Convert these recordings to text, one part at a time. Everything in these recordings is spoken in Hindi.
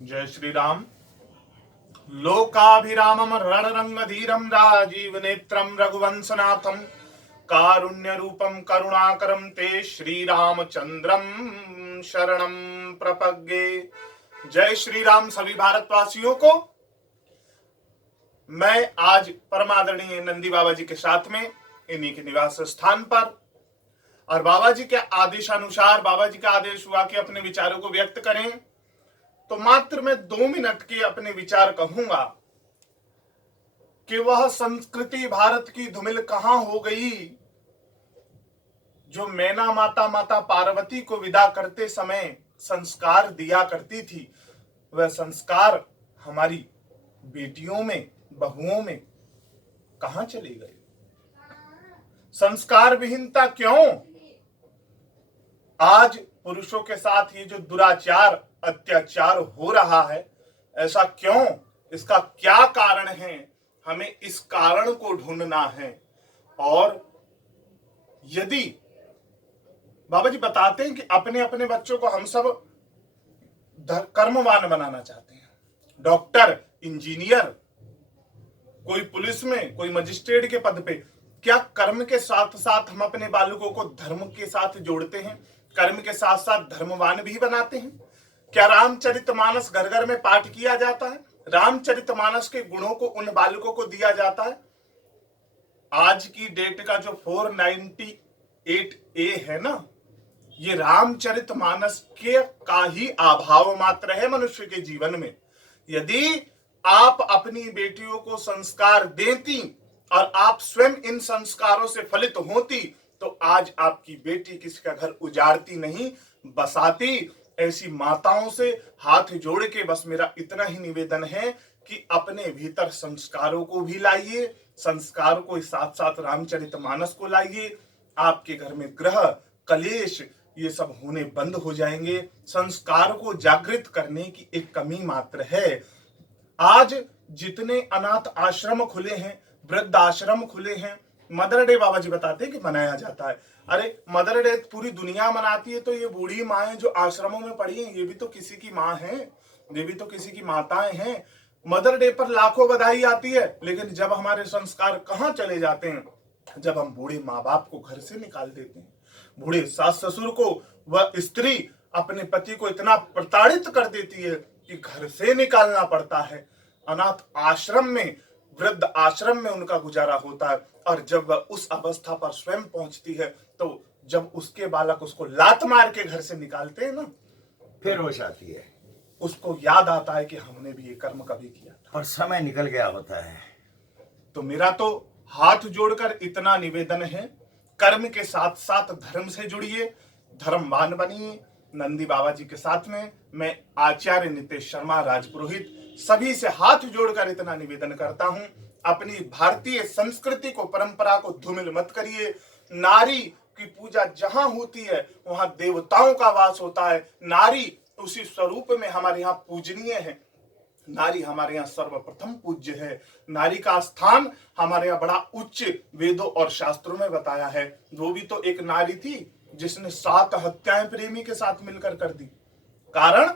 जय श्री राम। लोकाभिरामम रणरंगधीरम राजीव नेत्रम रघुवंशनाथम कारुण्य रूपम करुणाकरम ते श्री रामचंद्रम शरणम प्रपद्ये। जय श्री राम सभी भारतवासियों को। मैं आज परमादरणीय नंदी बाबा जी के साथ में इन्हीं के निवास स्थान पर और बाबा जी के आदेशानुसार बाबा जी का आदेश हुआ कि अपने विचारों को व्यक्त करें, तो मात्र मैं 2 मिनट के अपने विचार कहूंगा कि वह संस्कृति भारत की धूमिल कहां हो गई जो मैना माता पार्वती को विदा करते समय संस्कार दिया करती थी। वह संस्कार हमारी बेटियों में, बहुओं में कहां चले गए? संस्कार विहीनता क्यों? आज पुरुषों के साथ ये जो दुराचार अत्याचार हो रहा है, ऐसा क्यों? इसका क्या कारण है? हमें इस कारण को ढूंढना है। और यदि बाबा जी बताते हैं कि अपने अपने बच्चों को हम सब कर्मवान बनाना चाहते हैं, डॉक्टर, इंजीनियर, कोई पुलिस में, कोई मजिस्ट्रेट के पद पे, क्या कर्म के साथ साथ हम अपने बालकों को धर्म के साथ जोड़ते हैं? कर्म के साथ साथ धर्मवान भी बनाते हैं? क्या रामचरितमानस घर घर में पाठ किया जाता है? रामचरितमानस के गुणों को उन बालकों को दिया जाता है? आज की डेट का जो 498A है ना, ये रामचरितमानस के का ही अभाव मात्र है मनुष्य के जीवन में। यदि आप अपनी बेटियों को संस्कार देती और आप स्वयं इन संस्कारों से फलित होती, तो आज आपकी बेटी किसी का घर उजाड़ती नहीं, बसाती। ऐसी माताओं से हाथ जोड़ के बस मेरा इतना ही निवेदन है कि अपने भीतर संस्कारों को भी लाइए, संस्कारों को साथ साथ रामचरितमानस को लाइए। आपके घर में ग्रह कलेश ये सब होने बंद हो जाएंगे। संस्कार को जागृत करने की एक कमी मात्र है। आज जितने अनाथ आश्रम खुले हैं, वृद्ध आश्रम खुले हैं, मदर डे बाबा जी बताते हैं कि मनाया जाता है। अरे मदर डे पूरी दुनिया मनाती है, तो ये बूढ़ी माएं जो आश्रमों में पड़ी हैं, ये भी तो किसी की माँ हैं, ये भी तो किसी की माताएं हैं। मदर डे पर लाखों बधाई आती है, लेकिन जब हमारे संस्कार कहाँ चले जाते हैं? जब हम बूढ़े माँ बाप को घर से निकाल देते हैं, बूढ़े सास ससुर को वह स्त्री अपने पति को इतना प्रताड़ित कर देती है कि घर से निकालना पड़ता है। अनाथ आश्रम में, वृद्ध आश्रम में उनका गुजारा होता है। और जब वह उस अवस्था पर स्वयं पहुंचती है, तो जब उसके बालक उसको लात मार के घर से निकालते हैं ना, फिर होश आती है, उसको याद आता है कि हमने भी ये कर्म कभी किया था और समय निकल गया होता है। तो मेरा तो हाथ जोड़कर इतना निवेदन है, कर्म के साथ साथ धर्म से जुड़िए, धर्मवान बनिए। नंदी बाबा जी के साथ में मैं आचार्य नितेश शर्मा राजपुरोहित सभी से हाथ जोड़कर इतना निवेदन करता हूं, अपनी भारतीय संस्कृति को, परंपरा को धूमिल मत करिए। नारी की पूजा जहां होती है वहां देवताओं का वास होता है। नारी उसी स्वरूप में हमारे यहाँ पूजनीय है। नारी हमारे यहाँ सर्वप्रथम पूज्य है। नारी का स्थान हमारे यहाँ बड़ा उच्च वेदों और शास्त्रों में बताया है। वो भी तो एक नारी थी जिसने 7 हत्याएं प्रेमी के साथ मिलकर कर दी। कारण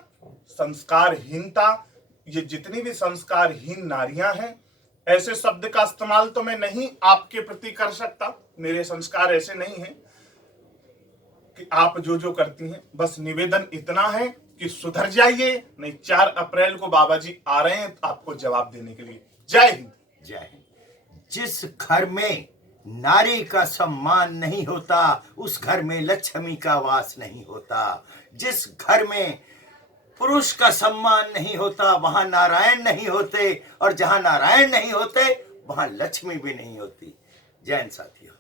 संस्कारहीनता। ये जितनी भी संस्कारहीन नारियां हैं, ऐसे शब्द का इस्तेमाल तो मैं नहीं आपके प्रति कर सकता, मेरे संस्कार ऐसे नहीं हैं कि आप जो जो करती हैं। बस निवेदन इतना है कि सुधर जाइए, नहीं 4 अप्रैल को बाबा जी आ रहे हैं आपको जवाब देने के लिए। जय हिंद। जय हिंद। जिस घर में नारी का सम्मान नहीं होता, उस घर में लक्ष्मी का वास नहीं होता। जिस घर में पुरुष का सम्मान नहीं होता, वहां नारायण नहीं होते, और जहां नारायण नहीं होते वहां लक्ष्मी भी नहीं होती। जय हिंद साथियों।